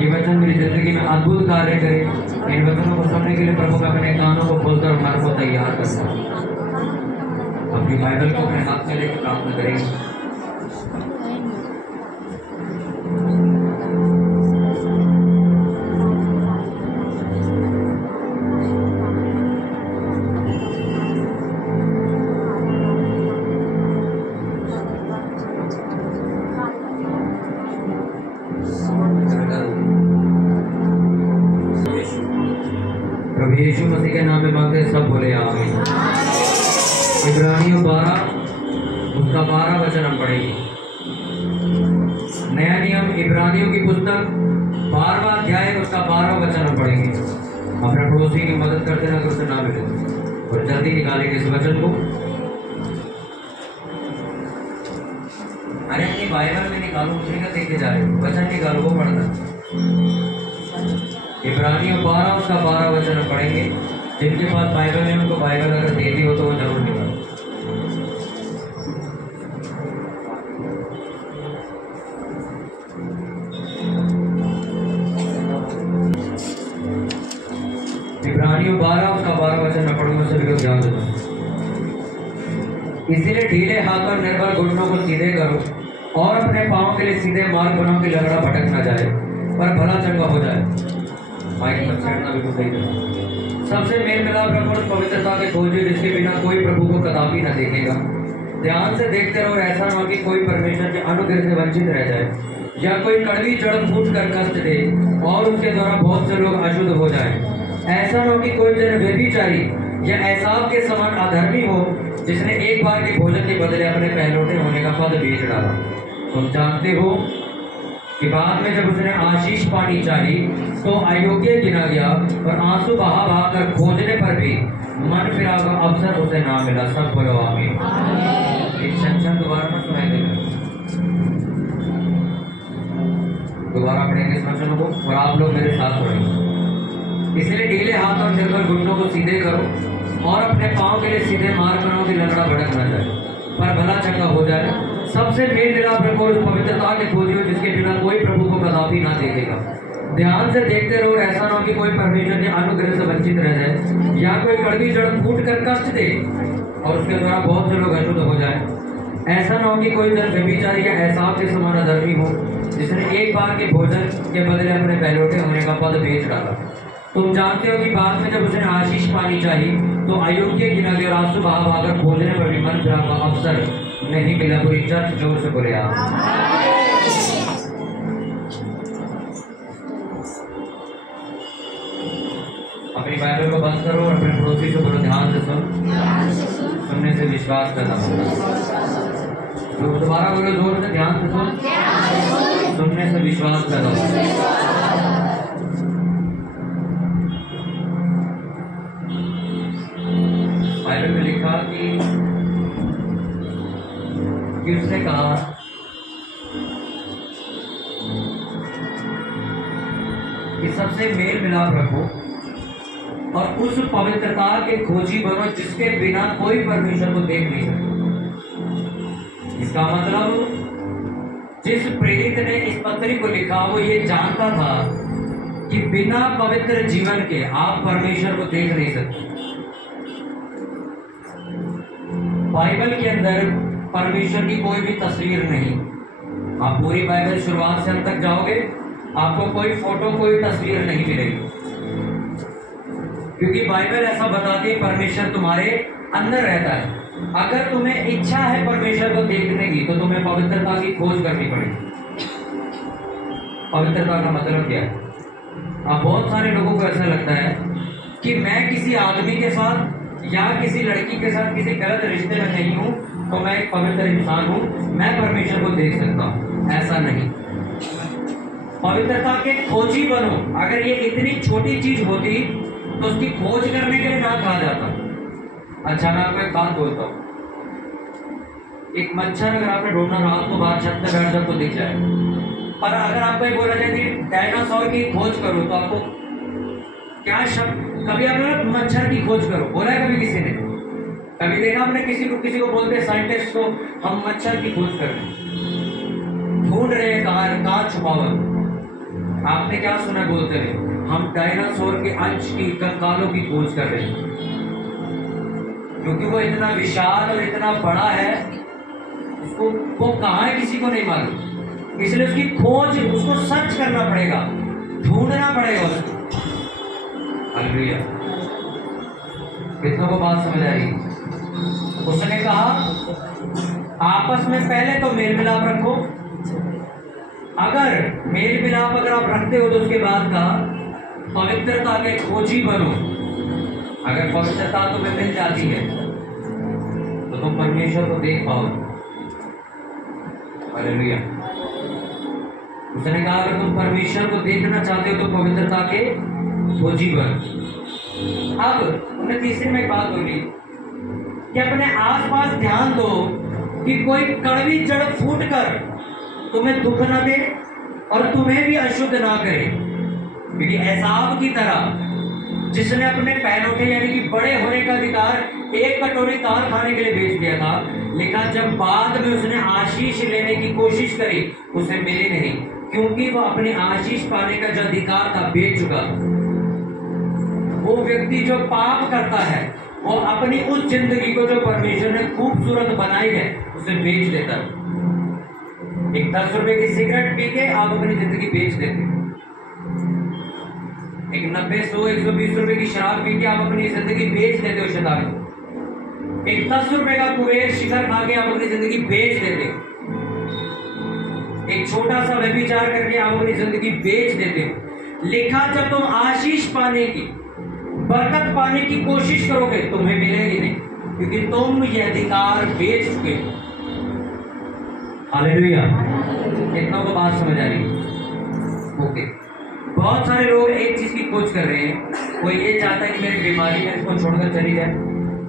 ये वचन मेरी जिंदगी में अद्भुत कार्य करे। इन वचनों को सुनने के लिए प्रभु मैं अपने कानों को खोलकर मन को तैयार करता हूँ। अपनी बाइबल को अपने हाथ में लेकर प्रार्थना करेंगे। यीशु मसीह के नाम में मांगते सब बोले आमीन। इब्रानियों 12 उसका 12 वचन हम पढ़ेंगे। नया नियम इब्रानियों की पुस्तक 12वां अध्याय उसका 12वां वचन हम पढ़ेंगे। अपने पड़ोसी की मदद करते ना करते ना मिले और जल्दी निकालेंगे इस वचन को। अरे अपनी बाइबल में निकालो, उसी का देखते जा रहे हो, वचन निकालो वो पढ़ना। इब्रानियों 12 उसका 12 वचन पढ़ेंगे। जिनके पास बाइबल है उनको बाइबल अगर देती हो तो वो जरूर निकालो। इब्रानियों 12 उसका 12 वचन मैं पढ़ूंगा, सभी लोग ध्यान देना। इसीलिए ढीले हाथ और निर्बल घुटनों को सीधे करो और अपने पांव के लिए सीधे मार्ग बनाओ कि लंगड़ा भटक ना जाए पर भला चंगा हो जाए। माइक पर छेड़ना बिल्कुल सही है। सबसे मेल मिलाप रखो उस पवित्रता के खोजिए जिसके बिना कोई प्रभु को कदापि न देखेगा। ध्यान से देखते रहो, ऐसा न हो कि कोई परमेश्वर के अनुग्रह से वंचित रह जाए या कोई कड़वी जड़ फूट कर कष्ट दे और उसके द्वारा बहुत से लोग अशुद्ध हो जाएं। ऐसा न हो कि कोई जन व्यभिचारी या एसाव के समान अधर्मी हो जिसने एक बार के भोजन के बदले अपने पहलौठे होने का पद बेच डाला। तुम जानते हो कि बाद में जब उसने आशीष पानी चाही तो अयोग्य गिना गया और आंसू बहा बहा कर खोजने पर भी मन फिरा का अवसर उसे ना मिला। सब बोलो आमीन। एक संचन दोबारा ना सुनाई देगा, दोबारा पढ़ेंगे इस वचन को और आप लोग मेरे साथ पढ़ेंगे। इसलिए ढीले हाथ और निर्बल घुटनों को सीधे करो और अपने पांव के लिए सीधे मार्ग बनाओ कि लंगड़ा भटक न जाए पर भला चंगा हो जाए। सबसे मेल मिलाप रखो उस पवित्रता के खोजियो जिसके बिना कोई प्रभु को कदापि ना देखेगा। ध्यान से देखते रहो, ऐसा ना हो कि कोई परमेश्वर के अनुग्रह से वंचित रह जाए या कोई कड़वी जड़ फूट कर कष्ट दे और उसके द्वारा बहुत से लोग अशुद्ध हो जाए। ऐसा ना हो कि कोई जन व्यभिचारी या एसाव के समान अधर्मी हो जिसने एक बार के भोजन के बदले अपने पहलौठे होने का पद बेच डाला। तुम जानते हो कि बाद में जब उसने आशीष पानी चाहिए तो अयोग्य गिना गया और आंसू बहा बहा कर खोजने पर भी मन फिरा का अवसर नहीं मिला। पूरी चर्च जोर से बोले आप। अपनी बाइबल को बंद करो और अपने पड़ोसी से बोलो ध्यान से सुन। सुनने से विश्वास करना होगा। तो दोबारा बोलो जोर से, ध्यान से सुन। सुनने से विश्वास करना होगा। बाइबल में लिखा कि उसने कहा कि सबसे मेल मिलाप रखो और उस पवित्रता के खोजी बनो जिसके बिना कोई परमेश्वर को देख नहीं सकता। इसका मतलब जिस प्रेरित ने इस पत्री को लिखा वो ये जानता था कि बिना पवित्र जीवन के आप परमेश्वर को देख नहीं सकते। बाइबल के अंदर परमेश्वर की कोई भी तस्वीर नहीं। आप पूरी बाइबल शुरुआत से अंत तक जाओगे आपको कोई फोटो कोई तस्वीर नहीं मिलेगी, क्योंकि बाइबल ऐसा बताती है परमेश्वर तुम्हारे अंदर रहता है। अगर तुम्हें इच्छा है परमेश्वर को देखने की तो तुम्हें पवित्रता की खोज करनी पड़ेगी। पवित्रता का मतलब क्या है? अब बहुत सारे लोगों को ऐसा लगता है कि मैं किसी आदमी के साथ या किसी लड़की के साथ किसी गलत रिश्ते में नहीं हूं तो मैं एक पवित्र इंसान हूं, मैं परमेश्वर को देख सकता हूं। ऐसा नहीं। पवित्रता के खोजी बनो। अगर ये इतनी छोटी चीज होती तो उसकी खोज करने के लिए ना कहा जाता। अच्छा मैं आपको एक बात बोलता हूँ। एक मच्छर अगर आपने ढूंढना रात को बाहर छत पे बैठ जाए तो दिख जाए, पर अगर आपको ये बोला जाए कि डायनासोर की खोज करो तो आपको क्या शब्द? कभी आपने मच्छर की खोज करो बोला है कभी किसी ने? कभी देखा आपने किसी को बोलते साइंटिस्ट को हम मच्छर की खोज कर रहे हैं, ढूंढ रहे हैं कहाँ छुपा हुआ। आपने क्या सुना बोलते हुए? हम डायनासोर के अंश की, कंकालों की खोज कर रहे हैं, क्योंकि वो इतना विशाल और इतना बड़ा है, उसको वो कहाँ है किसी को नहीं मालूम, इसलिए उसकी खोज, उसको सर्च करना पड़ेगा, ढूंढना पड़ेगा उसको। हालेलुया। कितनों को बात समझ आ रही? उसने कहा आपस में पहले तो मेल मिलाप रखो, अगर मेल मिलाप अगर आप रखते हो तो उसके बाद कहा पवित्रता के खोजी बनो। अगर पवित्रता तुम्हें मिल जाती है तो तुम परमेश्वर को देख पाओगे। हालेलुया। उसने कहा अगर तुम परमेश्वर को देखना चाहते हो तो पवित्रता के खोजी बनो। अब उन्हें तीसरी में एक बात बोली कि अपने आसपास ध्यान दो कि कोई कड़वी जड़ फूट कर तुम्हें दुख न दे और तुम्हें भी अशुद्ध ना करे, क्योंकि एसाव की तरह जिसने अपने पैरोठे यानी कि बड़े होने का अधिकार एक कटोरी दाल खाने के लिए बेच दिया था, लेकिन जब बाद में उसने आशीष लेने की कोशिश करी उसे मिली नहीं, क्योंकि वह अपने आशीष पाने का जो अधिकार था बेच चुका। वो व्यक्ति जो पाप करता है वो अपनी उस जिंदगी को जो परमेश्वर ने खूबसूरत बनाई है उसे बेच देता है। एक 10 रुपए की सिगरेट पी के आप अपनी जिंदगी बेच देते, एक 90, 100, 120 रुपए की शराब पी के आप अपनी जिंदगी बेच देते हो शैतान को। एक 10 रुपए का कुबेर शिखर खा के आप अपनी जिंदगी बेच देते हो। एक छोटा सा व्यभिचार करके आप अपनी जिंदगी बेच देते हो। लिखा जब तुम आशीष पाने की, बरकत पाने की कोशिश करोगे तुम्हें मिलेगी नहीं, क्योंकि तुम ये अधिकार बेच चुके हो। हालेलुया। कितनों को बात समझ आ रही? ओके। बहुत सारे लोग एक चीज की खोज कर रहे हैं। कोई ये चाहता है कि मेरी बीमारी मेरे को छोड़कर चली जाए,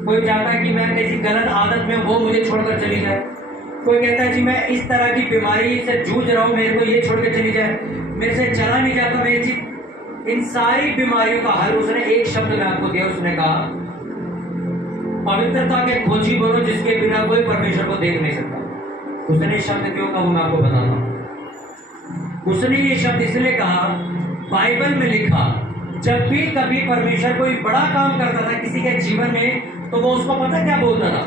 कोई चाहता है कि मैं किसी गलत आदत में वो मुझे छोड़कर चली जाए, कोई कहता है कि मैं इस तरह की बीमारी से जूझ रहा हूं, मेरे को ये छोड़ के चली जाए, मेरे से चला नहीं जाता, मैं ये चीज। इन सारी बीमारियों का हल उसने एक शब्द में आपको दिया। उसने कहा पवित्रता के खोजी बनो जिसके बिना कोई परमेश्वर को देख नहीं सकता। उसने शब्द क्यों कहा वो मैं आपको बताता हूं। उसने ये शब्द इसलिए कहा, बाइबल में लिखा जब भी कभी परमेश्वर कोई बड़ा काम करता था किसी के जीवन में, तो वो उसको पता क्या बोलता था?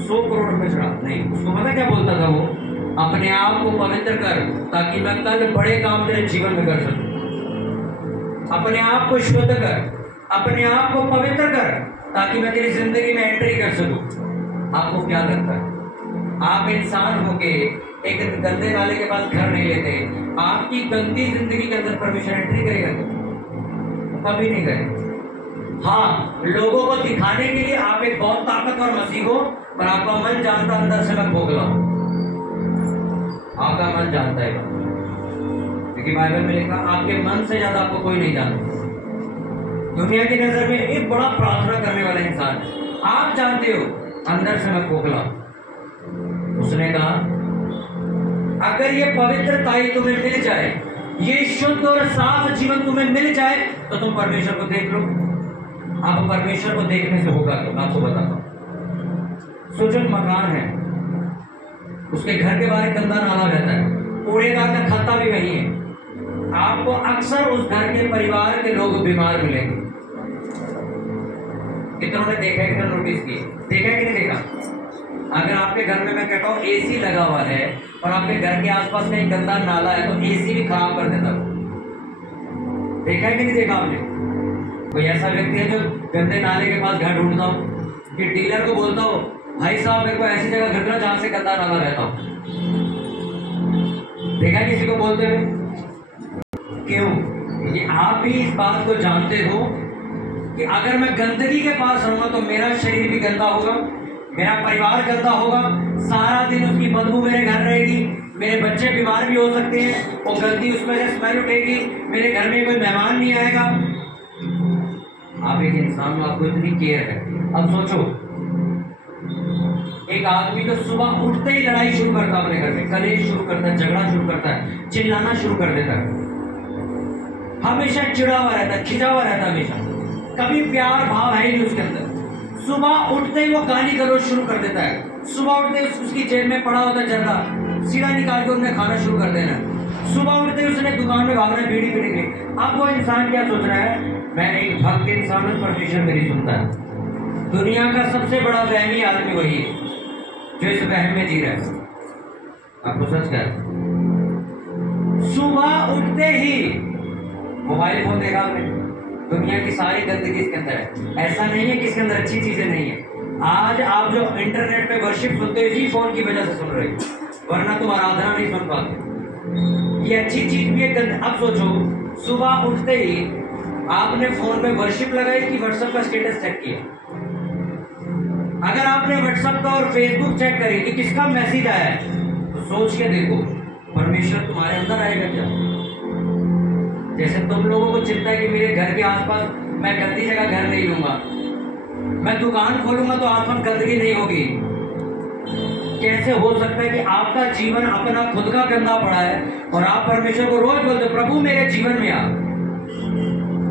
100 करोड़ रुपए चढ़ा नहीं, उसको पता क्या बोलता था? वो अपने आप को पवित्र कर ताकि मैं कल बड़े काम तेरे जीवन में कर सकूं। अपने आप को शुद्ध कर, अपने आप को पवित्र कर ताकि मैं तेरी जिंदगी में एंट्री कर सकूं। आपको क्या लगता है? आप इंसान होके एक गंदे नाले के पास घर नहीं लेते, आपकी गंदी जिंदगी के अंदर परमेश्वर एंट्री करेगा? कभी नहीं करेगा। हाँ, लोगों को दिखाने के लिए आप एक बहुत ताकतवर मसीह हो, पर आपका मन जानता अंदर से मैं भोगला हूं। आपका मन जानता है, क्योंकि बाइबल में लिखा आपके मन से ज्यादा आपको कोई नहीं जानता। दुनिया की नजर में एक बड़ा प्रार्थना करने वाला इंसान आप जानते हो अंदर से मैं खोखला। उसने कहा अगर ये पवित्रताई तुम्हें मिल जाए, ये शुद्ध और साफ जीवन तुम्हें मिल जाए, तो तुम परमेश्वर को देख लो। आप परमेश्वर को देखने से होगा तो मैं आपको बताता हूं। सोचो मकान है, उसके घर के बाहर गंदा नाला रहता है, कूड़ेदान का खत्ता भी वही है। आपको अक्सर उस घर के परिवार के लोग बीमार मिलेंगे। कितनों ने देखा है, कितना नोटिस किए? देखा है कि नहीं देखा? अगर आपके घर में मैं कहता हूँ एसी लगा हुआ है और आपके घर के आसपास कहीं गंदा नाला है तो एसी भी खराब कर देता है। देखा है कि नहीं देखा आपने? कोई ऐसा व्यक्ति है जो गंदे नाले के पास घर ढूंढता हो कि डीलर को बोलता हो भाई साहब मेरे को ऐसी जगह घर दो जहां से गंदा नाला रहता हो। देखा किसी को बोलते हुए? क्यों? क्योंकि आप भी इस बात को जानते हो कि अगर मैं गंदगी के पास रहूंगा तो मेरा शरीर भी गंदा होगा, मेरा परिवार गंदा होगा, सारा दिन उसकी बदबू मेरे घर रहेगी, मेरे बच्चे बीमार भी हो सकते हैं, वो गंदी उसमें से स्मेल उठेगी, मेरे घर में कोई मेहमान नहीं आएगा। आप एक इंसान हो, आपको इतनी केयर है। अब सोचो एक आदमी तो सुबह उठते ही लड़ाई शुरू करता है, अपने घर में कलेश शुरू करता है, झगड़ा शुरू करता है, चिल्लाना शुरू कर देता है, हमेशा चिड़ा हुआ रहता है, खिंचा हुआ रहता है, हमेशा कभी प्यार भाव है ही नहीं उसके अंदर। सुबह उठते ही वो गाली गलौज शुरू कर देता है, सुबह उठते ही उसकी जेब में पड़ा होता है जर्दा, सीधा निकाल के उन्हें खाना शुरू कर देना। सुबह उठते ही उसने दुकान में भागना, बीड़ी पीने के। अब वो इंसान क्या सोच रहा है, मैं एक भक्त इंसान हूं, परमेश्वर मेरी सुनता है। दुनिया का सबसे बड़ा वहमी आदमी वही है जो इस वहम में जी रहा है। आपको सच कह, सुबह उठते ही मोबाइल फोन देखा आपने, दुनिया की सारी गंदगी इसके अंदर है। ऐसा नहीं है कि इसके अंदर अच्छी चीजें नहीं है। आज आप जो इंटरनेट पे वर्शिप सुनते हो इसी फोन की वजह से सुन रहे हो, वरना तुम आराधना नहीं सुन पाते। ये अच्छी चीज भी है। अब सोचो, सुबह उठते ही आपने फोन में वर्शिप लगाई कि व्हाट्सएप का स्टेटस चेक किया। अगर आपने व्हाट्सएप का और फेसबुक चेक करी कि किसका मैसेज आया है, तो सोच के देखो परमेश्वर तुम्हारे अंदर आएगा क्या? जैसे तुम लोगों को चिंता है कि मेरे घर के आसपास मैं गंदी जगह घर नहीं लूंगा, मैं दुकान खोलूंगा तो आसपास गंदगी नहीं होगी। कैसे हो सकता है कि आपका जीवन अपना खुद का गंदा पड़ा है और आप परमेश्वर को रोज बोलते प्रभु मेरे जीवन में आ।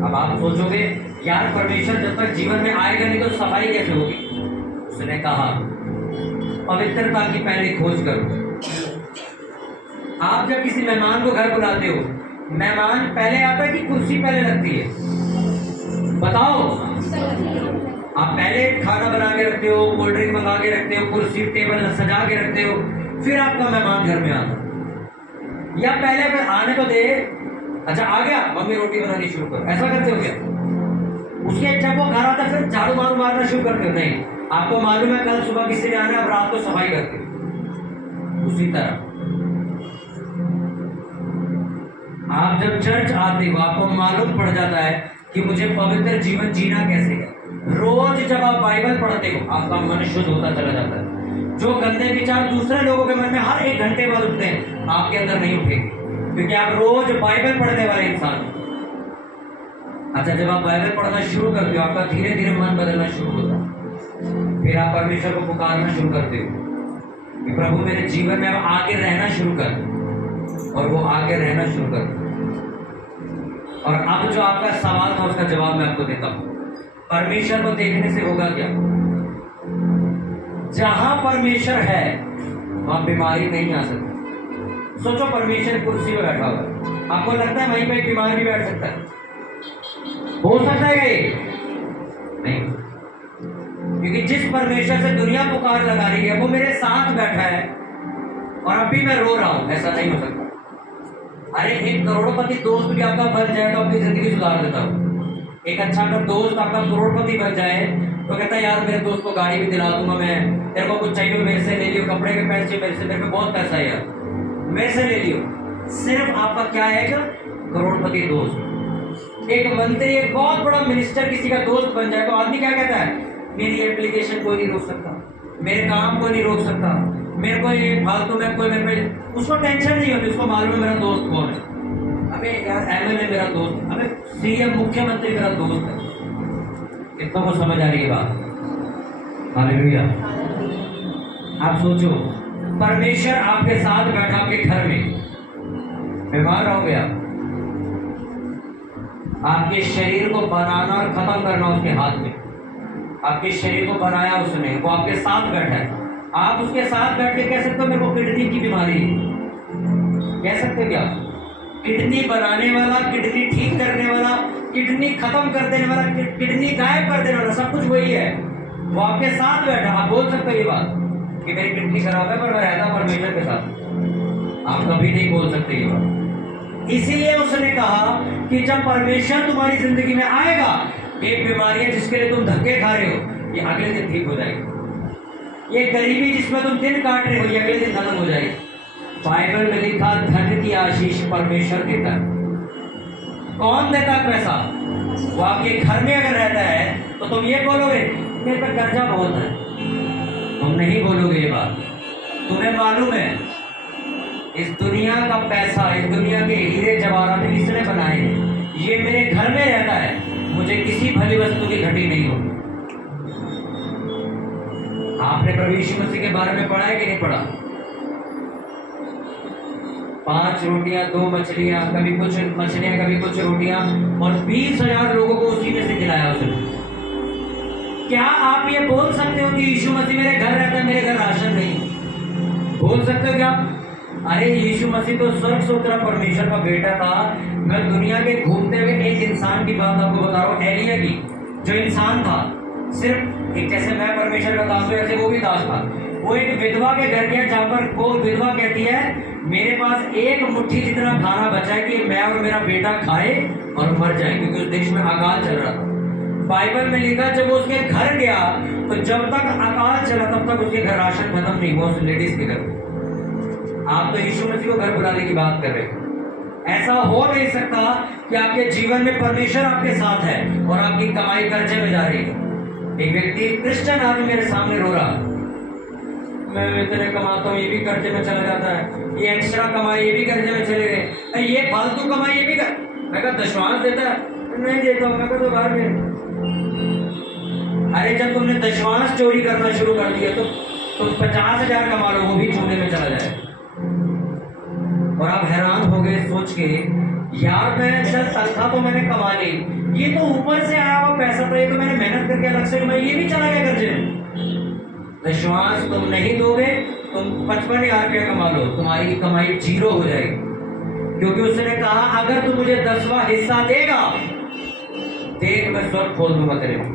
अब आप सोचोगे यार परमेश्वर जब तक जीवन में आएगा नहीं तो सफाई कैसे होगी? उसने कहा पवित्रता की पहले खोज करो। आप जब किसी मेहमान को घर बुलाते हो, मेहमान पहले आता है कि कुर्सी पहले लगती है? बताओ। आप पहले खाना बना के रखते हो, कोल्ड ड्रिंक मंगा के रखते हो, कुर्सी टेबल सजा के रखते हो, फिर आपका मेहमान घर में आता, या पहले फिर आने तो दे, अच्छा आ गया मम्मी रोटी बनानी शुरू कर, ऐसा करते हो क्या? उसके जब वो घर आता फिर झाड़ू मारू मारना शुरू करते हो? नहीं, आपको मालूम है कल सुबह किसी ने आना, अब रात को सफाई करते हो। उसी तरह आप जब चर्च आते हो आपको मालूम पड़ जाता है कि मुझे पवित्र जीवन जीना कैसे है। रोज जब आप बाइबल पढ़ते हो आपका मन शुद्ध होता चला जाता है। जो गंदे विचार दूसरे लोगों के मन में हर 1 घंटे बाद उठते हैं आपके अंदर नहीं उठेंगे, क्योंकि आप रोज बाइबल पढ़ने वाले इंसान हो। अच्छा, जब आप बाइबल पढ़ना शुरू करते हो आपका धीरे धीरे मन बदलना शुरू होता है। फिर आप परमेश्वर को पुकारना शुरू करते हो कि प्रभु मेरे जीवन में अब आगे रहना शुरू कर, और वो आगे रहना शुरू कर। और अब जो आपका सवाल था उसका जवाब मैं आपको देता हूं। परमेश्वर को देखने से होगा क्या? जहां परमेश्वर है वहां बीमारी नहीं आ सकती। सोचो परमेश्वर कुर्सी पर बैठा हुआ है, आपको लगता है वहीं पे एक बीमार भी बैठ सकता है? हो सकता है ये नहीं, क्योंकि जिस परमेश्वर से दुनिया पुकार लगा रही है वो मेरे साथ बैठा है और अभी मैं रो रहा हूं, ऐसा नहीं हो सकता। अरे एक करोड़पति दोस्त भी आपका बन जाए तो आपकी जिंदगी सुधार देता हूं। एक अच्छा अगर दोस्त आपका करोड़पति बन जाए तो कहता है यार मेरे दोस्त को गाड़ी भी दिला दूंगा, मैं तेरे को कुछ चाहिए मेरे से ले लियो, कपड़े के पैसे मेरे से, मेरे पे बहुत पैसा है यार, मेरे से ले लियो। सिर्फ आपका क्या है, करोड़पति दोस्त। एक मंत्री, एक बहुत बड़ा मिनिस्टर किसी का दोस्त बन जाए तो आदमी क्या कहता है, मेरी एप्लीकेशन कोई नहीं रोक सकता, मेरे काम कोई नहीं रोक सकता, मेरे को ये फालतू में कोई मेरे पे, उसको टेंशन नहीं होती, उसको मालूम है मेरा दोस्त कौन है। अबे यार एमएलए मेरा दोस्त, अबे सीएम मुख्यमंत्री मेरा दोस्त है। कितना को समझ आ रही है बात? हालेलुया। आप सोचो परमेश्वर आपके साथ बैठा आपके घर में, बीमार हो गया, आपके शरीर को बनाना और खत्म करना उसके हाथ में। आपके शरीर को बनाया उसने, वो आपके साथ बैठा है। आप उसके साथ बैठ के कह सकते हो मेरे को किडनी की बीमारी है, कह सकते क्या? किडनी बनाने वाला, किडनी ठीक करने वाला, किडनी खत्म कर देने वाला, किडनी गायब कर देने वाला, सब कुछ वही है। वो आपके साथ बैठा, आप बोल सकते हो ये बात कि मेरी किडनी खराब है पर मैं रहता परमेश्वर के साथ। आप कभी नहीं बोल सकते ये बात। इसीलिए उसने कहा कि जब परमेश्वर तुम्हारी जिंदगी में आएगा, एक बीमारी है जिसके लिए तुम धक्के खा रहे हो, ये अगले दिन ठीक हो जाएगी। ये गरीबी जिसमें तुम दिन काट रहे हो, ये अगले दिन खत्म हो जाएगी। बाइबल में लिखा धन की आशीष परमेश्वर देता है। कौन देता है पैसा? वो आपके घर में अगर रहता है तो तुम ये बोलोगे मेरे पर कर्जा बहुत है, तुम नहीं बोलोगे ये बात। तुम्हें मालूम है इस दुनिया का पैसा, इस दुनिया के हीरे जवाहरात इसने बनाए, ये मेरे घर में रहता है, मुझे किसी भली वस्तु की घटी नहीं होगी। आपने प्रभु यीशु मसीह के बारे में पढ़ा है कि नहीं पढ़ा? 5 रोटियां 2 मछलियां, कभी कुछ मछलियां कभी कुछ रोटियां, और 20,000 लोगों को उसी में से खिलाया उसने। क्या आप ये बोल सकते हो कि यीशु मसीह मेरे घर रहता है, मेरे घर राशन नहीं? बोल सकते हो क्या? अरे यीशु मसीह तो स्वर्ग से उतरा परमेश्वर का बेटा था। मैं दुनिया के घूमते हुए एक इंसान की बात आपको बता रहा हूँ, एलिया की, जो इंसान था, सिर्फ एक जैसे मैं परमेश्वर का दास हूं ऐसे वो भी दास था। वो एक विधवा के घर गया जहां पर वो विधवा कहती है मेरे पास एक मुट्ठी जितना खाना बचा है कि मैं और मेरा बेटा खाए और मर जाए, क्योंकि उस देश में अकाल चल रहा था। बाइबल में लिखा जब वो उसके घर गया तो जब तक अकाल चला तब तक उसके घर राशन खत्म नहीं हुआ, उस लेडीज के घर। आप तो यीशु मसीह को घर बुलाने की बात कर रहे हैं। ऐसा हो नहीं सकता कि आपके जीवन में परमेश्वर आपके साथ है और आपकी कमाई कर्जे में जा रही है। एक व्यक्ति क्रिश्चियन आदमी मेरे सामने रो रहा, मैं इतने कमाता हूँ ये भी कर्जे में चला जाता है, ये एक्स्ट्रा कमाई ये भी कर्जे में चले गए, ये फालतू कमाई ये भी कर। मैं कहा दशमांश देता है? नहीं देता हूँ। मैं कहा तो घर में। अरे जब तुमने दशमांश चोरी करना शुरू कर दिया तो तुम 50,000 कमा लो, वो भी चूने में चला जाए। और आप हैरान हो गए सोच के, यार मैं चल तनख्वाह तो मैंने कमा ली, ये तो ऊपर से आया हुआ पैसा था, ये तो मैंने मेहनत करके अलग से कमाई, ये भी चला गया कर्जे में। दशमांश तुम नहीं दोगे, तुम 55,000 रुपया कमा लो, तुम्हारी कमाई 0 हो जाएगी। क्योंकि उसने कहा अगर तू मुझे 10वां हिस्सा देगा, देख मैं स्वर्ग खोल दूंगा तेरे में।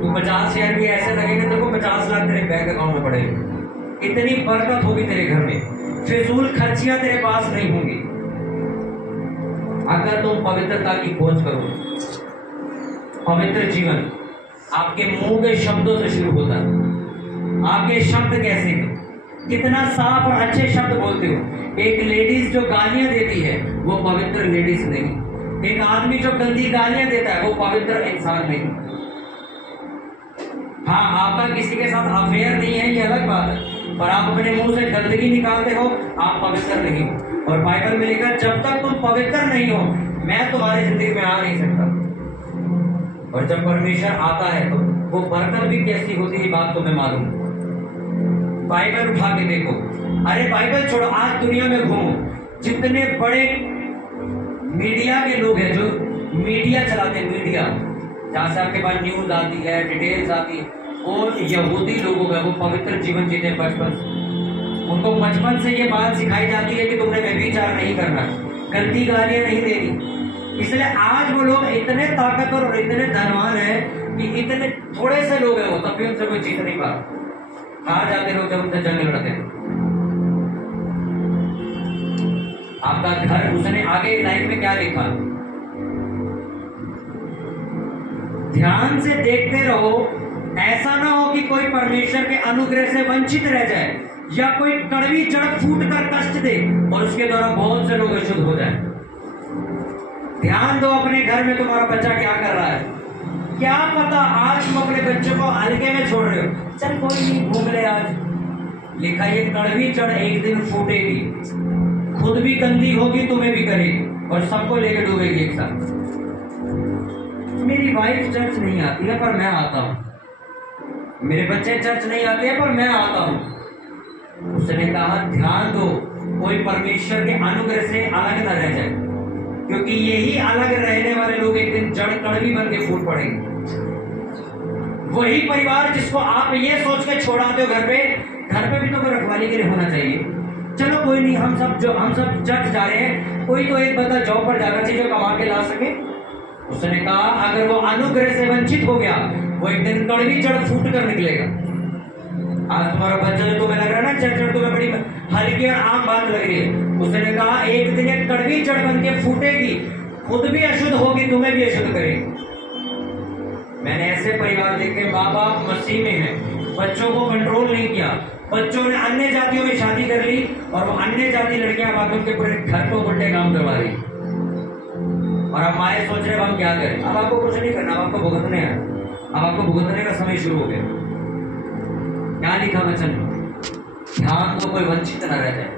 तू 50,000 भी ऐसे लगेंगे तेरे को 50 लाख तेरे बैंक अकाउंट में पड़ेगा। इतनी बरकत होगी तेरे घर में, फिजूल खर्चियां तेरे पास नहीं होंगी अगर तुम पवित्रता की खोज करो। पवित्र जीवन आपके मुंह के शब्दों से शुरू होता है। आपके शब्द कैसे हैं, कितना साफ और अच्छे शब्द बोलते हो। एक लेडीज जो गालियां देती है वो पवित्र लेडीज नहीं। एक आदमी जो गंदी गालियां देता है वो पवित्र इंसान नहीं। हाँ, आपका किसी के साथ अफेयर नहीं है ये अलग बात है, पर आप अपने मुंह से गंदगी निकालते हो, आप पवित्र नहीं हो। और बाइबल में लिखा जब तक तुम पवित्र नहीं हो मैं तुम्हारी जिंदगी में आ नहीं सकता। और जब परमेश्वर आता है तो वो बरकत भी कैसी होती है बात तो मैं मालूम। बाइबल उठा के देखो, अरे बाइबल छोड़ो, आज दुनिया में घूमो, जितने बड़े मीडिया के लोग हैं जो मीडिया चलाते हैं, मीडिया जहां से आपके पास न्यूज आती है, डिटेल्स आती है, और यहूदी लोगों का वो पवित्र जीवन जीते बचपन से। उनको बचपन से ये बात सिखाई जाती है कि तुमने व्यभिचार नहीं करना, गंदी गालियां नहीं देनी। इसलिए आज वो लोग इतने ताकतवर और इतने धनवान हैं कि इतने थोड़े से लोग हैं वो तब भी उनसे कोई जीत नहीं पा। हार जाते लोग जब उनसे जंग लड़ते हैं। आपका घर, उसने आगे लाइन में क्या लिखा, ध्यान से देखते रहो, ऐसा ना हो कि कोई परमेश्वर के अनुग्रह से वंचित रह जाए या कोई कड़वी जड़ फूट कर कष्ट दे और उसके द्वारा बहुत से लोग अशुद्ध हो जाए। ध्यान दो अपने घर में तुम्हारा बच्चा क्या कर रहा है। क्या पता आज तुम अपने बच्चों को हल्के में छोड़ रहे हो, चल कोई नहीं घूम ले आज। लिखा ये कड़वी जड़ एक दिन फूटेगी, खुद भी गंदी होगी, तुम्हें भी करेगी और सबको लेकर डूबेगी एक साथ। मेरी वाइफ चर्च नहीं आती है पर मैं आता हूं, मेरे बच्चे चर्च नहीं आते हैं पर मैं आता हूं। उसने कहा ध्यान दो कोई परमेश्वर के अनुग्रह से अलग न रह जाए, क्योंकि यही अलग रहने वाले लोग एक दिन जड़ कड़वी बन के फूट पड़ेंगे। वही परिवार जिसको आप ये सोच के छोड़ाते हो घर पे भी तो कोई रखवाली के लिए होना चाहिए। चलो कोई नहीं, हम सब चर्च जा रहे हैं, कोई तो एक बंदा जॉब पर जाना चाहिए जो कमा के ला सके। उसने कहा अगर वो अनुग्रह से वंचित हो गया वो एक दिन कड़वी जड़ फूट कर निकलेगा। आज तुम्हारा बच्चा जो तुम्हें लग रहा है ना चर्च तुम्हें बड़ी हल्की और आम बात लग रही है, उसने कहा एक दिन एक कड़वी जड़ बन के फूटेगी, खुद भी अशुद्ध होगी, तुम्हें भी अशुद्ध करेगी। मैंने ऐसे परिवार देखे, माँ बाप मसीह में है, बच्चों को कंट्रोल नहीं किया, बच्चों ने अन्य जातियों में शादी कर ली और वो अन्य जाति लड़कियां बात उनके पूरे घर को उल्टे काम करवा रही। और अब माए सोच रहे हम क्या करें। अब आपको कुछ नहीं करना, अब आपको भुगतने है, अब आपको भुगतने का समय शुरू हो गया। क्या लिखा वचन, ध्यान तो कोई वंचित न रह जाए।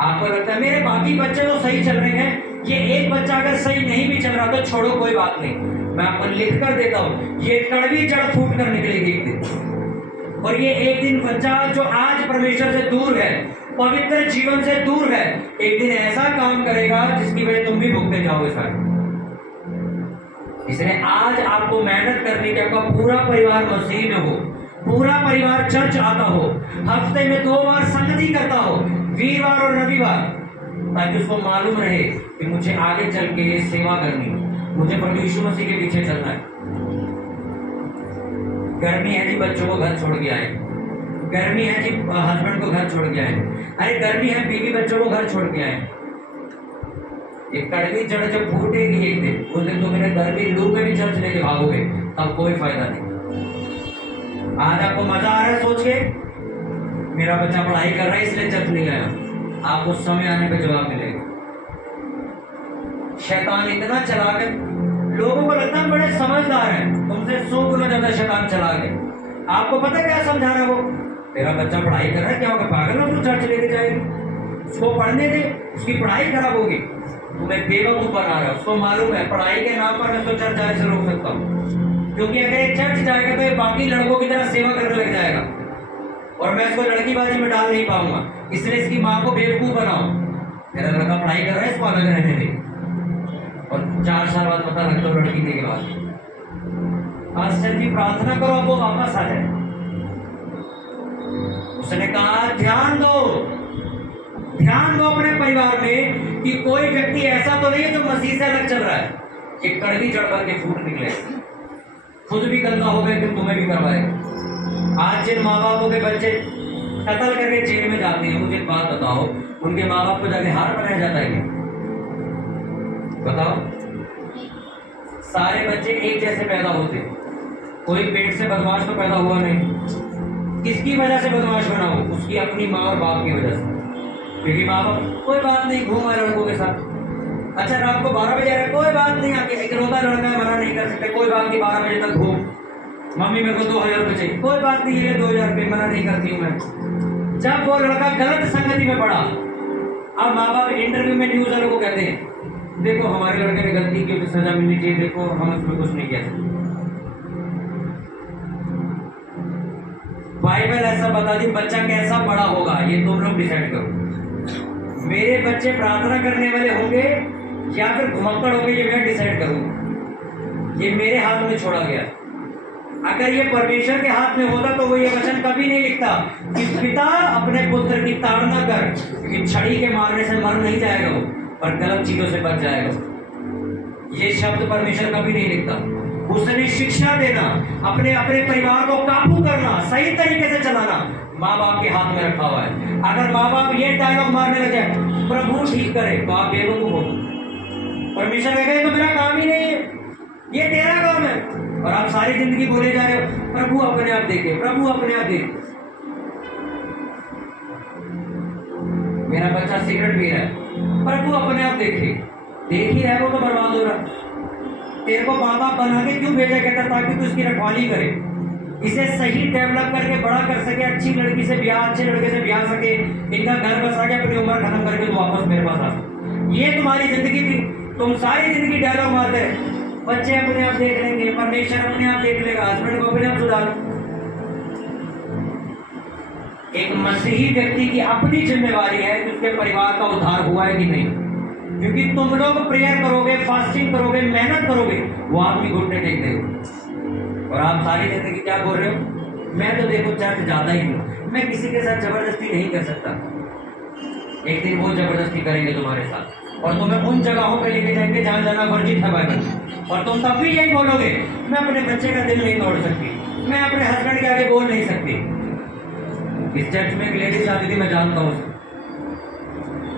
आपको लगता है मेरे बाकी बच्चे तो सही चल रहे हैं, ये एक बच्चा अगर सही नहीं भी चल रहा तो छोड़ो कोई बात नहीं, मैं आपको लिख कर देता हूं, ये कड़वी जड़ फूट कर निकलेगी एक दिन। और ये एक दिन बच्चा जो आज परमेश्वर से दूर है, पवित्र जीवन से दूर है, एक दिन ऐसा काम करेगा जिसकी वजह तुम भी भुगते जाओगे सारे। इसलिए आज आपको मेहनत करनी कि आपका पूरा परिवार मसीह में हो, पूरा परिवार चर्च आता हो, हफ्ते में 2 बार संगति करता हो, वीरवार और रविवार, ताकि उसको मालूम रहे कि मुझे आगे चल के सेवा करनी है, मुझे प्रभु यीशु मसीह के पीछे चलना है। गर्मी है जी, बच्चों को घर छोड़ के आए। गर्मी है जी, हस्बैंड को घर छोड़ के आए। अरे गर्मी है, बीवी बच्चों को घर छोड़ के आए। ये कड़वी जड़ जब फूटेगी एक दिन, उस दिन तो मेरे गर्मी लू में भी चर्च लेके भागोगे, तब कोई फायदा नहीं। आज आपको मजा आ रहा है सोच के, मेरा बच्चा पढ़ाई कर रहा है इसलिए चर्च नहीं आया, आपको समय आने पे जवाब मिलेगा। शैतान इतना चलाक है, लोगों को लगता है बड़े समझदार हैं, तुमसे 100 गुना ज्यादा शैतान चलाक है। आपको पता है क्या समझा रहा है वो? तेरा बच्चा पढ़ाई कर रहा है, क्या होगा, पागल हो तो चर्च लेके जाएगी, उसको पढ़ने दे, उसकी पढ़ाई खराब होगी। तुम्हें बेवकूफ बना रहा है, उसको मालूम है पढ़ाई के नाम पर मैं उसको चर्च जाने से रोक सकता हूँ, क्योंकि अगर ये चर्च जाएगा तो ये बाकी लड़कों की तरह सेवा करने लग जाएगा और मैं इसको लड़कीबाजी में डाल नहीं पाऊंगा। इसलिए इसकी माँ को बेवकूफ बनाओ, मेरा लड़का पढ़ाई कर रहा है, इसको अलग रहने दे। और 4 साल बाद पता लगता है लड़की के बाद, पास्टर जी प्रार्थना करो अब वो वापस आ जाए। उसने कहा ध्यान दो अपने परिवार में कि कोई व्यक्ति ऐसा तो नहीं है जो मसीह से अलग चल रहा है, कि कड़वी जड़ भर के फूट निकले, खुद भी गंदा हो गए फिर तुम्हें भी करवाए। आज जिन माँ बापों के बच्चे कत्ल करके जेल में जाते हैं, मुझे एक बात बताओ, उनके माँ बाप को जाके हार बनाया जाता है क्या? बताओ। सारे बच्चे एक जैसे पैदा होते, कोई पेट से बदमाश तो पैदा हुआ नहीं। किसकी वजह से बदमाश बना हो? उसकी अपनी माँ और बाप की वजह से। क्योंकि माँ बाप कोई बात नहीं, घूम आए लड़कों के साथ, अच्छा रात को 12 बजे आ रहा है, कोई बात नहीं, आके इकलौता लड़का है, मना नहीं कर सकते, कोई बात नहीं, 12 बजे तक घूम, मम्मी मेरे को 2000 रुपये चाहिए, कोई बात नहीं, ये 2000 रुपये, मना नहीं करती हूँ मैं। जब वो लड़का गलत संगति में पड़ा, अब माँ बाप इंटरव्यू में न्यूज वालों को कहते हैं देखो हमारे लड़के ने गलती की, सजा मिलनी चाहिए, देखो हम उसमें कुछ नहीं कह सकते। बाइबल ऐसा बता दी, बच्चा कैसा बड़ा होगा ये तुम लोग डिसाइड करो। मेरे बच्चे प्रार्थना करने वाले होंगे या फिर घुमक्कड़ होंगे, ये मैं डिसाइड करूंगा। ये मेरे हाथ में छोड़ा गया। अगर ये परमेश्वर के हाथ में होता तो वो ये वचन कभी नहीं लिखता कि पिता अपने पुत्र की ताड़ना कर, क्योंकि छड़ी के मारने से मर नहीं जाएगा वो, पर गलत चीजों से बच जाएगा। ये शब्द परमेश्वर कभी नहीं लिखता। उसने शिक्षा देना, अपने परिवार को काबू करना, सही तरीके से चलाना माँ बाप के हाथ में रखा हुआ है। अगर माँ बाप ये डायलॉग मारने लगे प्रभु ठीक करे, तो आप बेवकूफ हो। परमेश्वर कहे तो मेरा काम ही नहीं है, ये तेरा काम है, और आप सारी जिंदगी बोले जा रहे हो प्रभु अपने आप देखे, प्रभु अपने आप देखे। मेरा बच्चा सिगरेट पी रहा है, प्रभु अपने आप देखे, देख ही रहा है वो तो बर्बाद हो रहा। तेरे को माँ बाप बना के क्यों भेजा कहता? ताकि तू इसकी रखवाली करे, इसे सही डेवलप करके बड़ा कर सके, अच्छी लड़की से ब्याह, अच्छे लड़के से ब्याह सके, इनका घर बसा के अपनी उम्र खत्म करके तो वापस मेरे पास आ सके। ये तुम्हारी जिंदगी थी, तुम सारी जिंदगी डायलॉग मारते रहे। बच्चे अपने आप देख लेंगे, परमेश्वर अपने आप देख लेगा, हस्बैंड को अपने आप सुधार। एक मसीही व्यक्ति की अपनी जिम्मेवारी है कि उसके परिवार का उद्धार हुआ है कि नहीं, क्योंकि तुम लोग प्रेयर करोगे, फास्टिंग करोगे, मेहनत करोगे, वो आदमी घुटने टेक देगा। और आप सारी जिंदगी क्या बोल रहे हो? मैं तो देखो चर्च जाता ही हूँ, मैं किसी के साथ जबरदस्ती नहीं कर सकता। एक दिन वो जबरदस्ती करेंगे तुम्हारे साथ और तुम्हें उन जगहों पे लेके जाएंगे जहां जाना वर्जित है बाइबल, और तुम तब भी यही बोलोगे मैं अपने बच्चे का दिल नहीं तोड़ सकती, मैं अपने हस्बैंड के आगे बोल नहीं सकती। इस चर्च में एक लेडीज आती थी, मैं जानता हूँ,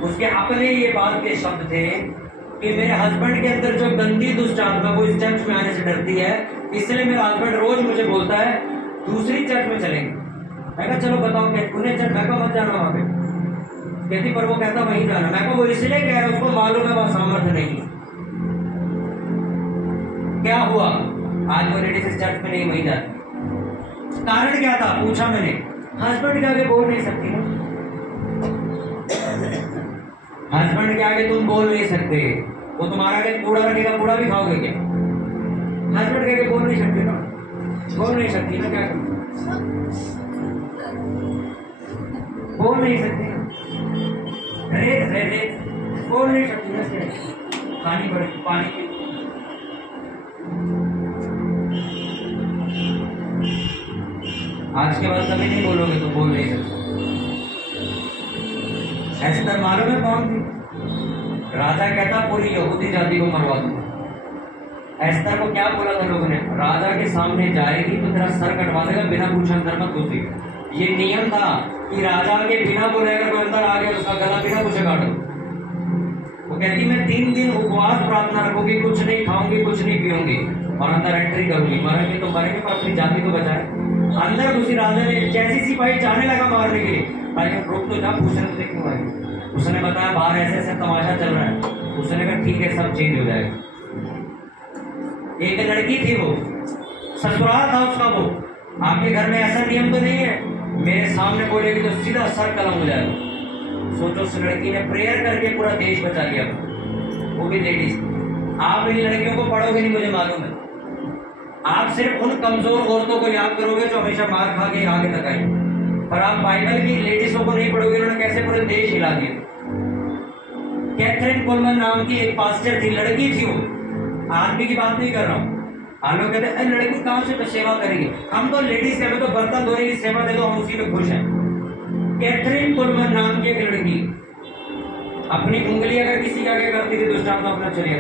उसके अपने ये बात के शब्द थे कि मेरे हस्बैंड के अंदर जो गंदी दुष्ट आत्मा वो इस चर्च में आने से डरती है, इसलिए मेरा हस्बैंड रोज मुझे बोलता है दूसरी चर्च में चलेंगे। मैं कहा चलो बताओ क्या उन्हें चर्च, मैं कहा मत जाना वहां पे, कहती पर वो कहता वहीं जाना। मैं कहा वो इसलिए कह रहा है, उसको मालूम है वहां सामर्थ्य नहीं। क्या हुआ? आज वो लेडीज इस चर्च में नहीं वहीं जाती। कारण क्या था पूछा मैंने, हस्बैंड के आगे बोल नहीं सकती ना, हस्बैंड के आगे तुम बोल नहीं सकते, वो तुम्हारा आगे कूड़ा रखेगा, कूड़ा भी खाओगे क्या? हस्बैंड के आगे बोल नहीं सकते ना, बोल नहीं सकती ना, क्या बोल नहीं सकती ना, रेत बोल नहीं सकती ना, पानी पड़ेगी, पानी की आज के बाद कभी नहीं बोलोगे तो बोल नहीं सकते। एस्तर मालूम है कौन थी? राजा कहता पूरी यहूदी जाति को मरवा दूंगा। एस्तर को क्या बोला था लोगों ने? राजा के सामने जाएगी तो तेरा सर कटवा देगा, बिना पूछे अंदर मत घुसेगी। ये नियम था कि राजा के बिना बोले अगर कोई अंदर आ गया उसका गला बिना पूछे काटो। वो कहती मैं 3 दिन उपवास प्रार्थना रखूंगी, कुछ नहीं खाऊंगी, कुछ नहीं पीऊंगी और अंदर एंट्री करूंगी। मरेंगे तो मरेंगे पर अपनी जाति को बचाए। अंदर घुसी राजा ने, जैसी सिपाही जाने लगा मारने के लिए, भाई रुक तो जा, पूछने तो क्यों आए? उसने बताया बाहर ऐसे ऐसे तमाशा चल रहा है। उसने कहा ठीक है, सब चेंज हो जाएगा। एक लड़की थी, वो ससुराल था उसका। वो आपके घर में ऐसा नियम तो नहीं है मेरे सामने बोलेगी तो सीधा सर कलम हो जाएगा। सोचो उस लड़की ने प्रेयर करके पूरा देश बचा लिया, वो भी लेडीज। आप इन लड़कियों को पढ़ोगे नहीं मुझे मालूम है, आप सिर्फ उन कमजोर औरतों को याद करोगे जो हमेशा मार खा के आगे तक आई, पर आप बाइबल की लेडीजों को नहीं पढ़ोगे। उन्होंने कैसे पूरे देश हिला दिए। कैथरीन कोलमन नाम की एक पास्टर थी, लड़की थी वो, आदमी की बात नहीं कर रहा हूँ। हम लोग कहते हैं लड़की कहाँ से तो सेवा करेगी, हम तो लेडीज के, हमें तो बर्तन धोने की सेवा दे दो, हम उसी में खुश हैं। कैथरीन कोलमन नाम की एक लड़की अपनी उंगली अगर किसी के आगे करती थी तो तो अपना चलिए,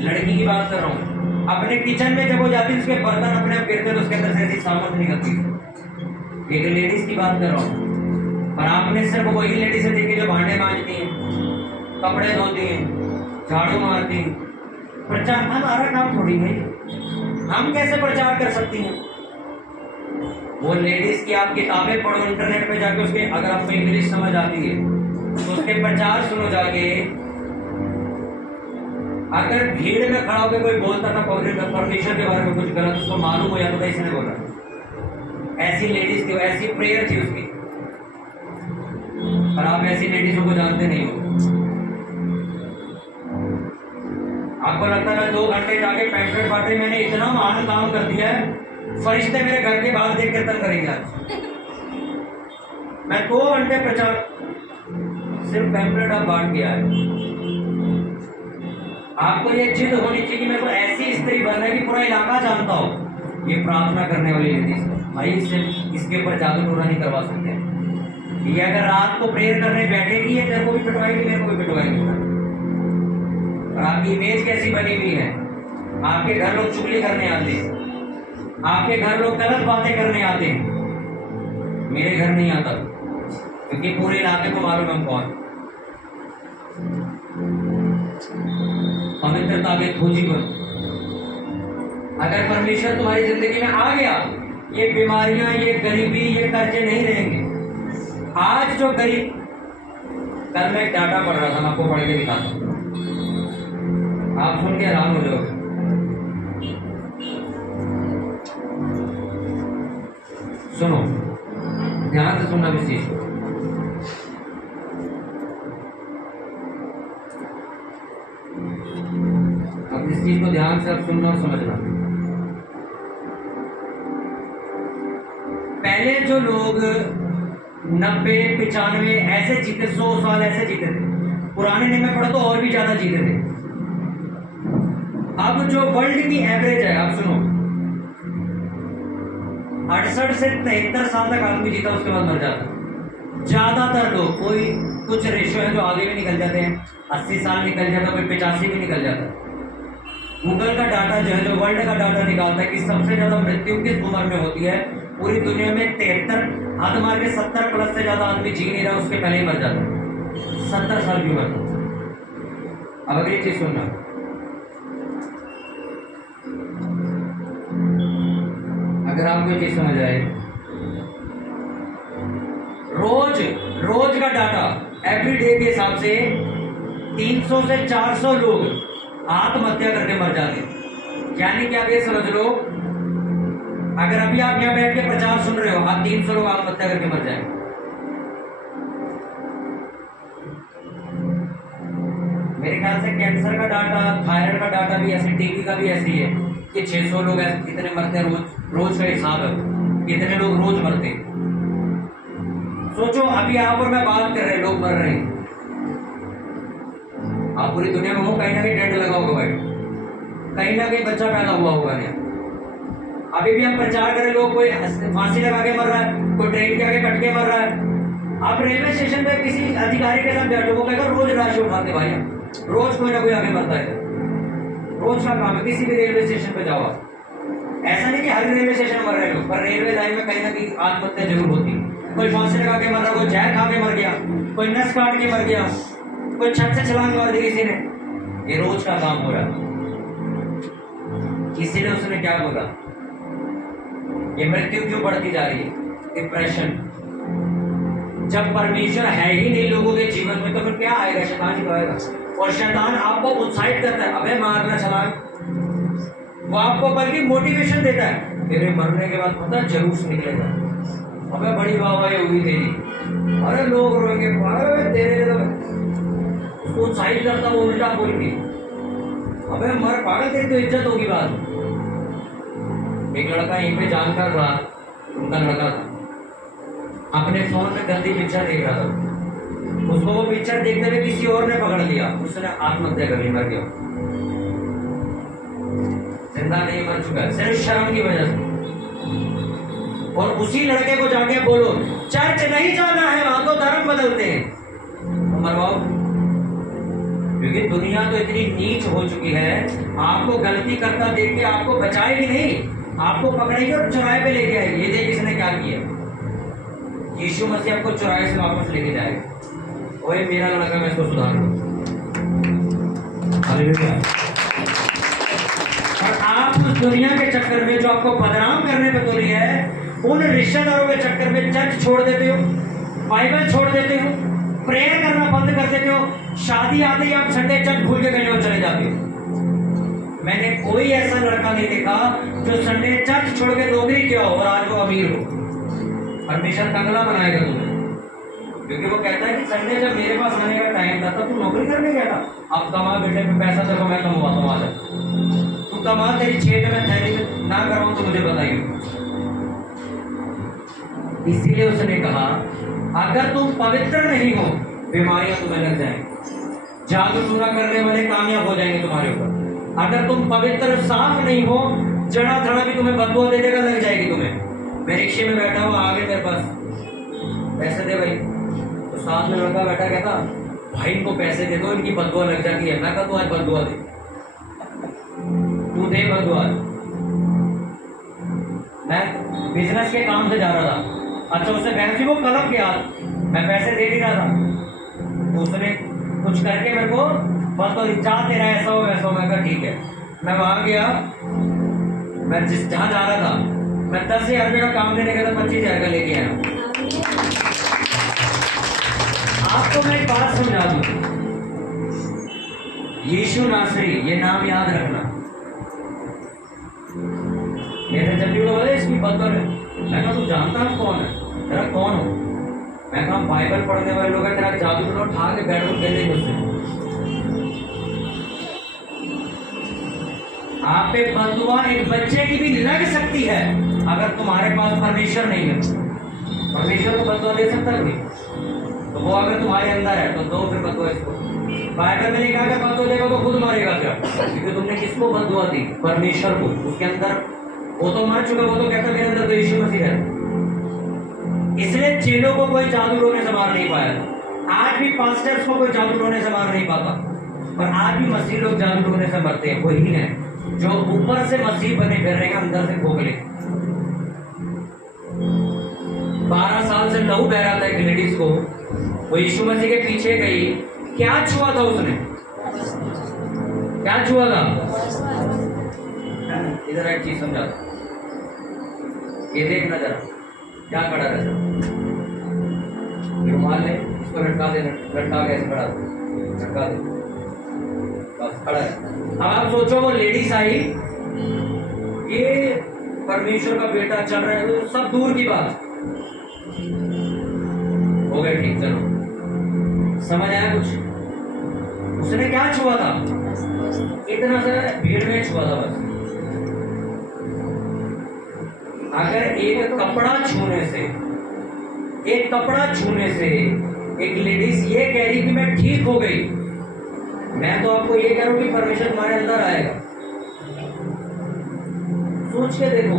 लड़की की बात कर रहा हूँ। अपने किचन में जब वो जाती थी उसके बर्तन अपने आप गिरते तो उसके अंदर से ऐसी सामर्थ निकलती थी। एक लेडीज की बात कर रहा हूँ। पर आपने सिर्फ वही लेडीज से देखी जो भांडे मांजती हैं, कपड़े धोती हैं, झाड़ू मारती हैं। प्रचार हमारा काम थोड़ी है, हम कैसे प्रचार कर सकती हैं? वो लेडीज की आप किताबें पढ़ो इंटरनेट पे जाके, उसके अगर आपको इंग्लिश समझ आती है तो उसके प्रचार सुनो जाके। अगर भीड़ में खड़ा होकर कोई बोलता था परमेश्वर के बारे में कुछ गलत, उसको मालूम हो जाता था इसने बोला। ऐसी लेडीज थी, ऐसी प्रेयर थी उसकी। पर आप ऐसी लेडीजों को जानते नहीं हो। आपको लगता है 2 घंटे जाके पैम्पलेट बांटे, मैंने इतना महान काम कर दिया है, फरिश्ते मेरे घर के बाहर देख कीर्तन करेंगे आज। मैं 2 घंटे प्रचार, सिर्फ पैम्पलेट आप बांट किया है। आपको ये जिद होनी चाहिए कि मेरे को ऐसी स्त्री बनना है कि पूरा इलाका जानता हो ये प्रार्थना करने वाली लेडीज। भाई सिर्फ इसके ऊपर जादू टोना नहीं करवा सकते। ये अगर रात को प्रेयर करने बैठेगी ये तेरे को भी पिटवाएगी, मेरे को भी पिटवाएगी। और आपकी इमेज कैसी बनी हुई है? आपके घर लोग चुगली करने आते हैं, आपके घर लोग गलत बातें करने आते हैं, मेरे घर नहीं आता क्योंकि पूरे इलाके को मालूम हम कौन। पवित्रता के खोजी बन। अगर परमेश्वर तुम्हारी जिंदगी में आ गया, ये बीमारियां, ये गरीबी, ये कर्जे नहीं रहेंगे। आज जो गरीब, कल मैं एक डाटा पढ़ रहा था, मैं आपको पढ़ के दिखाता हूं, आप सुन के हैरान हो जाओगे। सुनो, ध्यान से सुनना इस चीज को। अब इस चीज को ध्यान से अब सुनना और समझना। पहले जो लोग 90, 95 ऐसे जीते, 100 साल ऐसे जीते थे, पुराने नियम में पढ़ो तो और भी ज्यादा जीते थे। अब जो वर्ल्ड की एवरेज है, आप सुनो, 68 से 73 साल तक आदमी जीता, उसके बाद मर जाता। ज्यादातर लोग, कोई कुछ रेशियो है जो आगे भी निकल जाते हैं, 80 साल निकल जाता, कोई 85 भी निकल जाता। गूगल का डाटा जो है, जो वर्ल्ड का डाटा निकालता है कि सबसे ज्यादा मृत्यु किस उम्र में होती है, पूरी दुनिया में 73, हाथ मार के 70 प्लस से ज्यादा आदमी जी नहीं रहा, उसके पहले ही मर जाता है। 70 साल की उम्र। अब अगली चीज सुनना, अगर आपको ये चीज समझ आए, रोज का डाटा एवरी डे के हिसाब से 300 से 400 लोग आत्महत्या करके मर जाते। यानी कि आप ये समझ लो, अगर अभी आप यहाँ बैठ के प्रचार सुन रहे हो, आप 300 लोग आत्महत्या करके मर जाए। मेरे ख्याल से कैंसर का डाटा, थायराइड का डाटा भी ऐसे, टीबी का भी ऐसे ही है कि 600 लोग ऐसे कितने मरते हैं रोज का हिसाब है, कितने लोग रोज मरते हैं। सोचो अभी यहाँ पर मैं बात कर रहे, लोग मर रहे हैं। आप पूरी दुनिया में हो, कहीं ना कहीं टेंट लगा होगा भाई, कहीं ना कहीं बच्चा पैदा हुआ होगा नहीं। अभी भी हम प्रचार करें, लोग कोई फांसी लगा के मर रहा है, कोई ट्रेन के आगे कट के मर रहा है। आप रेलवे स्टेशन पे किसी अधिकारी के साथ बैठो, वो कहेगा रोज राशि उठाते भाई, रोज कोई ना कोई आगे मरता है, रोज का काम है। किसी भी रेलवे स्टेशन पे जाओ, ऐसा नहीं कि हर रेलवे स्टेशन मर रहे लोग, पर रेलवे लाइन में कहीं ना कहीं आत्महत्या जरूर होती है। कोई फांसी लगा के मर रहा, कोई जहर खा के मर गया, कोई नस काट के मर गया, कोई छत से छलांग मार दी किसी ने। ये रोज का काम हो रहा है। इसीलिए उसने क्या बोला, ये मृत्यु क्यों बढ़ती जा रही है, डिप्रेशन। जब परमेश्वर है ही नहीं लोगों के जीवन में, तो फिर क्या आएगा, शैतान ही तो आएगा। और शैतान आपको उत्साहित करता है, अबे मारना छलांग, वो आपको बल्कि मोटिवेशन देता है, तेरे मरने के बाद पता जुलूस निकलेगा, अबे बड़ी वाहवाही होगी तेरी, अरे लोग रोएंगे, अरे तेरे तो उत्साहित करता, वो उल्टा बोल के, अबे मर पागल, तेरी तो इज्जत होगी बात। एक लड़का यहीं पे जानकार था, उनका लड़का था, अपने फोन में गंदी पिक्चर देख रहा था, उसको वो पिक्चर देखते हुए किसी और ने पकड़ लिया, उसने आत्महत्या कर ली, मर गया। जिंदा नहीं, मर चुका है सिर्फ शर्म की वजह से। और उसी लड़के को जाके बोलो चर्च नहीं जाना है, वहां तो धर्म बदलते हैं, तो मरवाओ। क्योंकि दुनिया तो इतनी नीच हो चुकी है, आपको गलती करता देख के आपको बचाएगी नहीं, आपको पकड़ेगी और चौराहे पे लेके आएगी। ये देख इसने क्या किया, यीशु मसीह आपको चौराहे से वापस लेके जाएगा। ओए मेरा लड़का, मैं इसको सुधार लूं। और आप उस दुनिया के चक्कर में जो आपको बदनाम करने पे तुली है, उन रिश्तेदारों के चक्कर में चर्च छोड़ देते हो, बाइबल छोड़ देते हो, प्रेयर करना बंद कर देते हो, शादी आते ही आप संडे चर्च भूल के कहीं और चले जाते हो। मैंने कोई ऐसा लड़का नहीं देखा जो संडे चर्च छोड़ के नौकरी किया हो और आज वो अमीर हो। परमेश्वर कंगला बनाएगा तुम्हें, क्योंकि वो कहता है कि संडे जब मेरे पास आने का टाइम था तब तू नौकरी करने गया था, अब कमा बेटे पे पैसा देखो मैं कमाता हूँ, आज तू कमा, तेरी 6 में थैली में ना करवाऊं तो मुझे बताइए। इसीलिए उसने कहा अगर तुम पवित्र नहीं हो, बीमारियां तुम्हें लग जाएंगी, जादू टूना करने वाले कामयाब हो जाएंगे तुम्हारे ऊपर। अगर तुम पवित्र साफ नहीं हो, जड़ा धड़ा भी तुम्हें बदबू दे देगा, लग जाएगी तुम्हें। मैं रिक्शे में बैठा हुआ, आगे मेरे पास पैसे दे भाई, तो साथ में लड़का बैठा, कहता भाई इनको पैसे दे दो, इनकी बदबू लग जाती है। मैं कहा तू आज बदबू दे, तू दे बदबू। मैं बिजनेस के काम से जा रहा था, अच्छा उससे बैंक को कलम के हाथ, मैं पैसे दे नहीं रहा था, तो उसने कुछ करके मेरे को बस तो जा तेरा ऐसा हो वैसा हो। मैं कहा ठीक है। मैं वहां गया, मैं जिस जहां जा रहा था, मैं 10,000 रुपये का काम देने गया था, 25,000 का लेके आया। आपको मैं एक बात समझा दूं, यीशु नासरी ये नाम याद रखना। मेरे जब भी बोले इसकी बदतर है, मैं कहा तू जानता है कौन है, तेरा कौन हो? मैं कहा बाइबल पढ़ने वाले लोग हैं, तेरा जादू टोना उठा के बैठ कर खेलेंगे उससे। आप पे बददुआ एक बच्चे की भी लग सकती है अगर तुम्हारे पास परमेश्वर नहीं है। परमेश्वर को बददुआ दे सकता है, तो वो अगर तुम्हारे अंदर है तो दो फिर बददुआ इसको। बाइबल में लिखा है बददुआ देगा तो खुद मारेगा क्या, क्योंकि तुमने किसको बददुआ दी? परमेश्वर को। उसके अंदर वो तो मर चुका, वो तो कहता मेरे अंदर तो यीशु मसीह है। इसलिए चेलों को कोई जादू टोने से मार नहीं पाया। आज भी पास्टर्स को कोई जादू टोने से मार नहीं पाता, और आज भी मसीह लोग जादू टोने से मरते हैं। वही है जो ऊपर से मसीह बने फिर रहे, अंदर से खोखले। 12 साल से लहू बह रहा था एक लेडीज को, वो यीशु मसीह के पीछे गई। क्या छुआ था उसने? क्या छुआ था? इधर एक चीज समझा, ये देखना जरा क्या खड़ा रहता, रुमाल ले इसको लटका दे, लटका के ऐसे खड़ा लटका दे, बस खड़ा है। अब आप सोचो वो लेडीज आई, ये परमेश्वर का बेटा चल रहा है, तो सब दूर की बात हो गया। ठीक, चलो समझ आया कुछ? उसने क्या छुआ था? इतना सा भीड़ में छुआ था बस। अगर एक कपड़ा छूने से, एक कपड़ा छूने से एक लेडीज ये कह रही कि मैं ठीक हो गई, मैं तो आपको ये कह रहा हूं कि परमेश्वर तुम्हारे अंदर आएगा। सोच के देखो,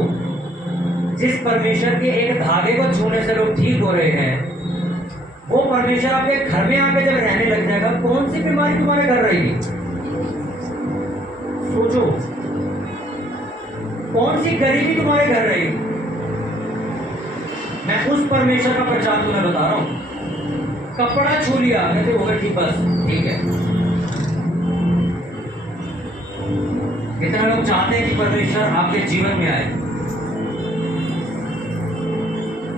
जिस परमेश्वर के एक धागे को छूने से लोग ठीक हो रहे हैं, वो परमेश्वर आपके घर में आके जब रहने लग जाएगा, कौन सी बीमारी तुम्हारे घर रहेगी? सोचो, कौन सी गरीबी तुम्हारे घर रहेगी? मैं उस परमेश्वर का प्रचार तुम्हें बता रहा हूं। कपड़ा छू लिया, कहते हो गया ठीक, बस ठीक है। कितने लोग चाहते हैं कि परमेश्वर आपके जीवन में आए?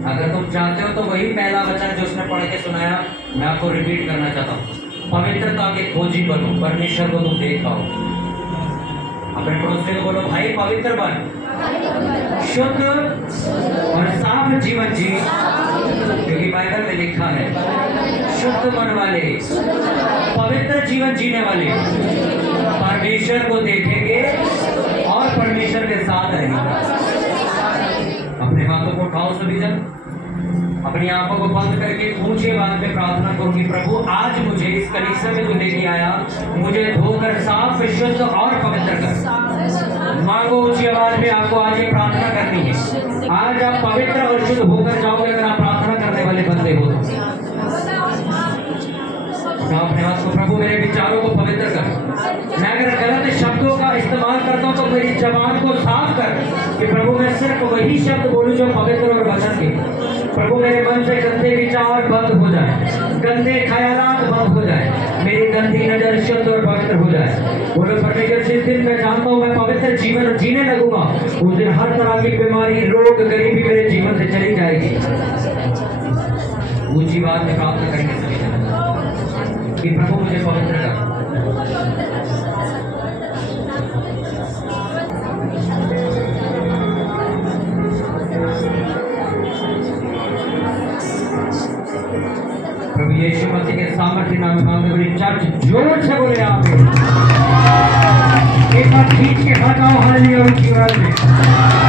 अगर तुम चाहते हो तो वही पहला वचन जो उसने पढ़ के सुनाया, मैं आपको रिपीट करना चाहता हूँ। पवित्रता के खोजी बनो, परमेश्वर को तुम देख पाओ। अपने पड़ोसी को बोलो, भाई पवित्र बन, शुद्ध और साफ जीवन जी, क्योंकि बाइबल में लिखा है शुद्ध मन वाले, पवित्र जीवन जीने वाले परमेश्वर को देखेंगे और परमेश्वर के साथ रहेंगे। अपने हाथों को उठाओ सभी जन, अपनी आंखों को बंद करके ऊंचे आवाज में प्रार्थना करो कि प्रभु आज मुझे इस कलीसिया में तू लेके आया, मुझे धोकर साफ, शुद्ध और पवित्र कर। मांगो ऊंची आवाज में, आपको आज ये प्रार्थना करनी है। आज आप पवित्र और शुद्ध होकर जाओगे अगर आप प्रार्थना करने वाले बंदे हो तो। अपने हाथ को, प्रभु मेरे विचारों को पवित्र कर। मैं अगर गलत शब्दों का इस्तेमाल करता हूँ तो मेरी जबान को साफ कर कि प्रभु मैं सिर्फ वही शब्द बोलूं जो पवित्र और वचन के। प्रभु मेरे मन से गंदे विचार बंद हो जाए, गंदे ख्यालात बंद हो जाए, मेरी गंदी नजर शुद्ध और पवित्र हो जाए। बोलो परमेश्वर, जिस दिन मैं जानता हूँ मैं पवित्र जीवन जीने लगूंगा, उस दिन हर तरह की बीमारी, रोग, गरीबी मेरे जीवन से चली जाएगी। ऊंची बात में प्रार्थना करेंगे सभी कि प्रभु मुझे पवित्र कर। प्रभु यीशु मसीह के सामर्थ्य नाम में मांगते हुए चर्च जोर से बोले आमीन। एक बार खींच के हटाओ हालेलुया की आवाज में।